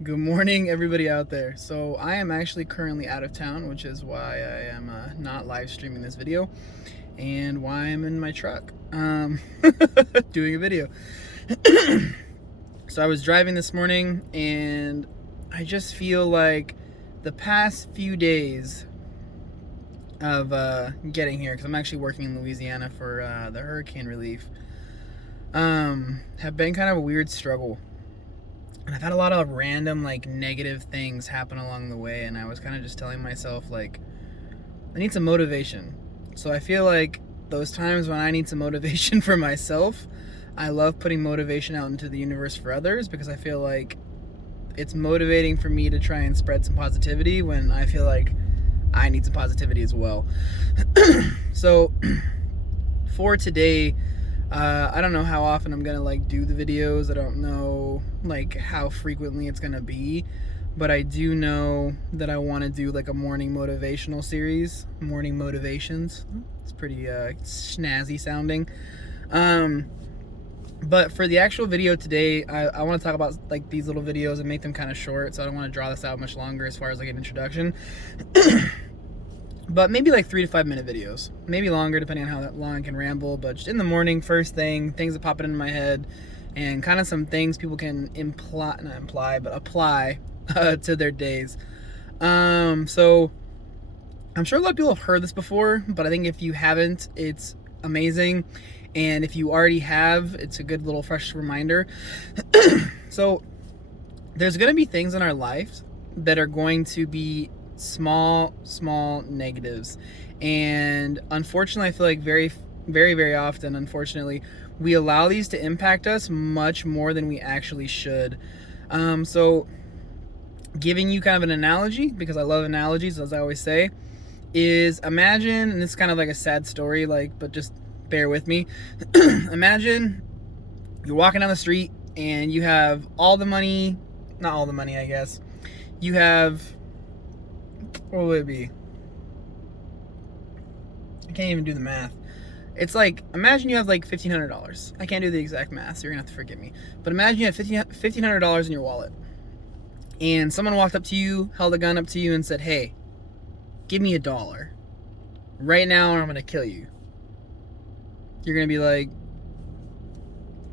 Good morning, everybody out there. So I am actually currently out of town, which is why I am not live streaming this video and why I'm in my truck doing a video. So I was driving this morning and I just feel like the past few days of getting here, because I'm actually working in Louisiana for the hurricane relief, have been kind of a weird struggle. And I've had a lot of random, negative things happen along the way, and I was kind of just telling myself, I need some motivation. So I feel like those times when I need some motivation for myself, I love putting motivation out into the universe for others, because I feel like it's motivating for me to try and spread some positivity when I feel like I need some positivity as well. So for today, I don't know how often I'm gonna do the videos. I don't know how frequently it's gonna be, but I do know that I want to do a morning motivational series, morning motivations. It's pretty snazzy sounding. But for the actual video today, I want to talk about these little videos and make them kind of short, so I don't want to draw this out much longer as far as an introduction. But maybe 3 to 5 minute videos, maybe longer depending on how long I can ramble, but just in the morning, first thing, things that pop into my head, and kind of some things people can apply to their days. So I'm sure a lot of people have heard this before, but I think if you haven't, it's amazing, and if you already have, it's a good little fresh reminder. So there's going to be things in our lives that are going to be small negatives, and unfortunately I feel like very often, unfortunately, we allow these to impact us much more than we actually should. So giving you kind of an analogy, because I love analogies, as I always say, is imagine, and it's kind of like a sad story, but just bear with me. Imagine you're walking down the street and you have all the money, not all the money, I guess. You have, what would it be? I can't even do the math. It's imagine you have $1,500. I can't do the exact math, so you're gonna have to forgive me. But imagine you have $1,500 in your wallet, and someone walked up to you, held a gun up to you, and said, "Hey, give me $1 right now, or I'm gonna kill you." You're gonna be like,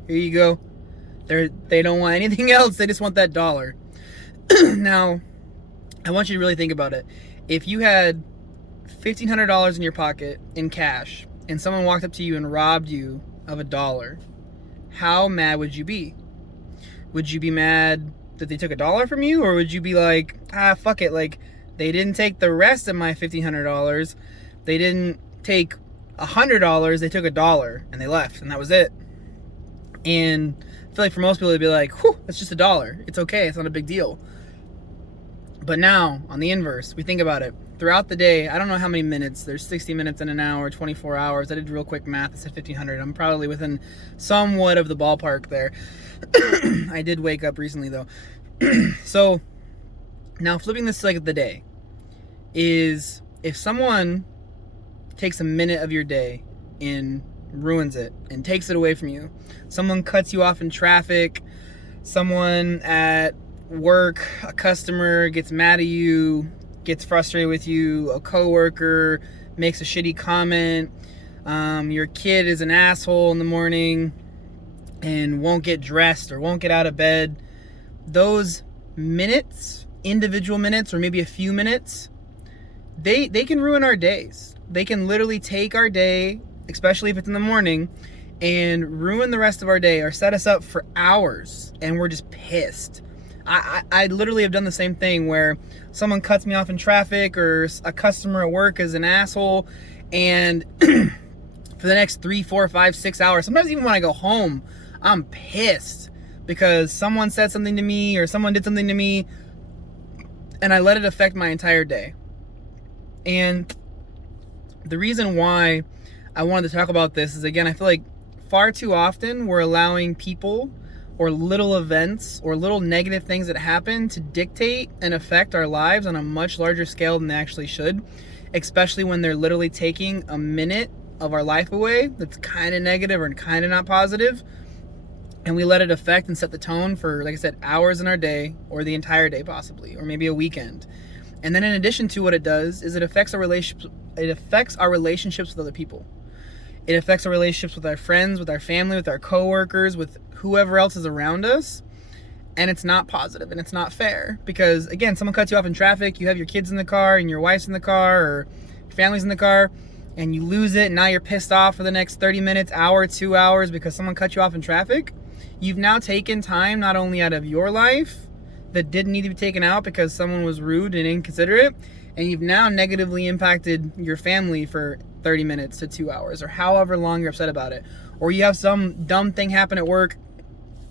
"Here you go." They don't want anything else. They just want that dollar. Now, I want you to really think about it. If you had $1,500 in your pocket in cash, and someone walked up to you and robbed you of $1, how mad would you be? Would you be mad that they took $1 from you, or would you be like, fuck it, they didn't take the rest of my $1,500, they didn't take $100, they took $1 and they left, and that was it? And I feel like for most people they'd be like, whew, that's just $1, it's okay, it's not a big deal. But now, on the inverse, we think about it. Throughout the day, I don't know how many minutes, there's 60 minutes in an hour, 24 hours. I did real quick math, I said 1,500. I'm probably within somewhat of the ballpark there. I did wake up recently, though. So, now flipping this to the day, is if someone takes a minute of your day and ruins it and takes it away from you, someone cuts you off in traffic, someone at work, a customer gets mad at you, gets frustrated with you, a coworker makes a shitty comment, your kid is an asshole in the morning and won't get dressed or won't get out of bed, those minutes, individual minutes, or maybe a few minutes, they can ruin our days. They can literally take our day, especially if it's in the morning, and ruin the rest of our day or set us up for hours, and we're just pissed. I literally have done the same thing where someone cuts me off in traffic, or a customer at work is an asshole, and for the next 3, 4, 5, 6 hours, sometimes even when I go home, I'm pissed because someone said something to me or someone did something to me, and I let it affect my entire day. And the reason why I wanted to talk about this is, again, I feel like far too often we're allowing people or little events or little negative things that happen to dictate and affect our lives on a much larger scale than they actually should, especially when they're literally taking a minute of our life away that's kind of negative or kind of not positive. and we let it affect and set the tone for, like I said, hours in our day, or the entire day possibly, or maybe a weekend. And then in addition to what it does is it affects our relationships. It affects our relationships with other people. It affects our relationships with our friends, with our family, with our coworkers, with whoever else is around us. And it's not positive, and it's not fair, because again, someone cuts you off in traffic, you have your kids in the car and your wife's in the car, or your family's in the car, and you lose it, and now you're pissed off for the next 30 minutes, hour, 2 hours because someone cut you off in traffic. You've now taken time not only out of your life that didn't need to be taken out because someone was rude and inconsiderate, and you've now negatively impacted your family for 30 minutes to 2 hours, or however long you're upset about it. Or you have some dumb thing happen at work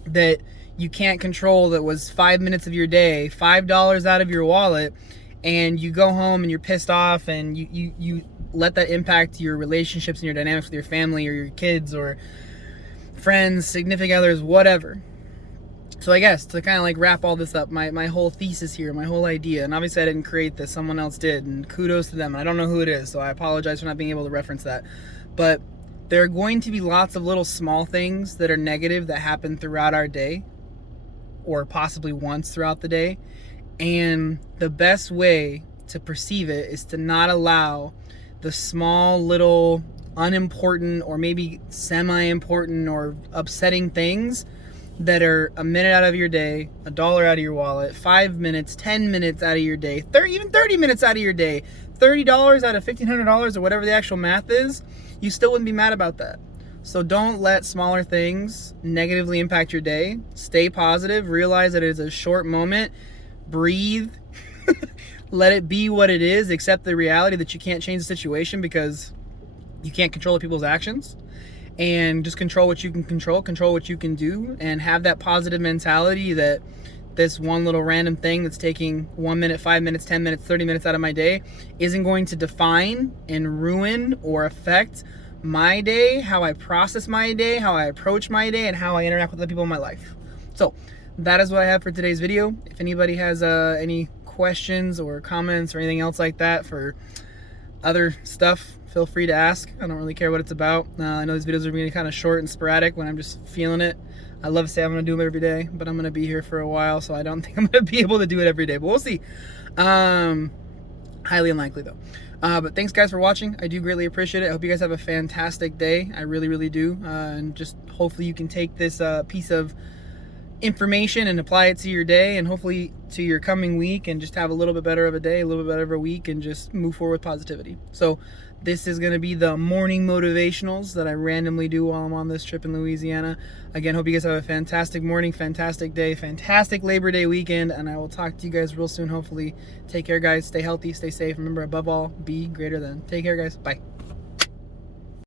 that you can't control, that was 5 minutes of your day, $5 out of your wallet, and you go home and you're pissed off, and you let that impact your relationships and your dynamics with your family or your kids or friends, significant others, whatever. So I guess to kind of like wrap all this up, my whole thesis here, my whole idea, and obviously I didn't create this, someone else did, and kudos to them. I don't know who it is, so I apologize for not being able to reference that. But there are going to be lots of little small things that are negative that happen throughout our day, or possibly once throughout the day. And the best way to perceive it is to not allow the small little unimportant or maybe semi-important or upsetting things that are a minute out of your day, $1 out of your wallet, 5 minutes, 10 minutes out of your day, even 30 minutes out of your day, $30 out of $1,500 or whatever the actual math is, you still wouldn't be mad about that. So don't let smaller things negatively impact your day. Stay positive, realize that it is a short moment, breathe, let it be what it is, accept the reality that you can't change the situation because you can't control people's actions, and just control what you can control what you can do, and have that positive mentality that this one little random thing that's taking 1 minute, 5 minutes, 10 minutes, 30 minutes out of my day isn't going to define and ruin or affect my day, how I process my day, how I approach my day, and how I interact with the people in my life. So that is what I have for today's video. If anybody has any questions or comments or anything else like that for other stuff, feel free to ask. I don't really care what it's about. I know these videos are going to be kind of short and sporadic when I'm just feeling it. I love to say I'm going to do them every day, but I'm going to be here for a while, so I don't think I'm going to be able to do it every day, but we'll see. Highly unlikely though. But thanks guys for watching. I do greatly appreciate it. I hope you guys have a fantastic day. I really, really do. And just hopefully you can take this piece of information and apply it to your day, and hopefully to your coming week, and just have a little bit better of a day, a little bit better of a week, and just move forward with positivity. So this is going to be the morning motivationals that I randomly do while I'm on this trip in Louisiana. Again, hope you guys have a fantastic morning, fantastic day, fantastic Labor Day weekend, and I will talk to you guys real soon, hopefully. Take care, guys. Stay healthy, stay safe. Remember, above all, be greater than. Take care, guys. Bye.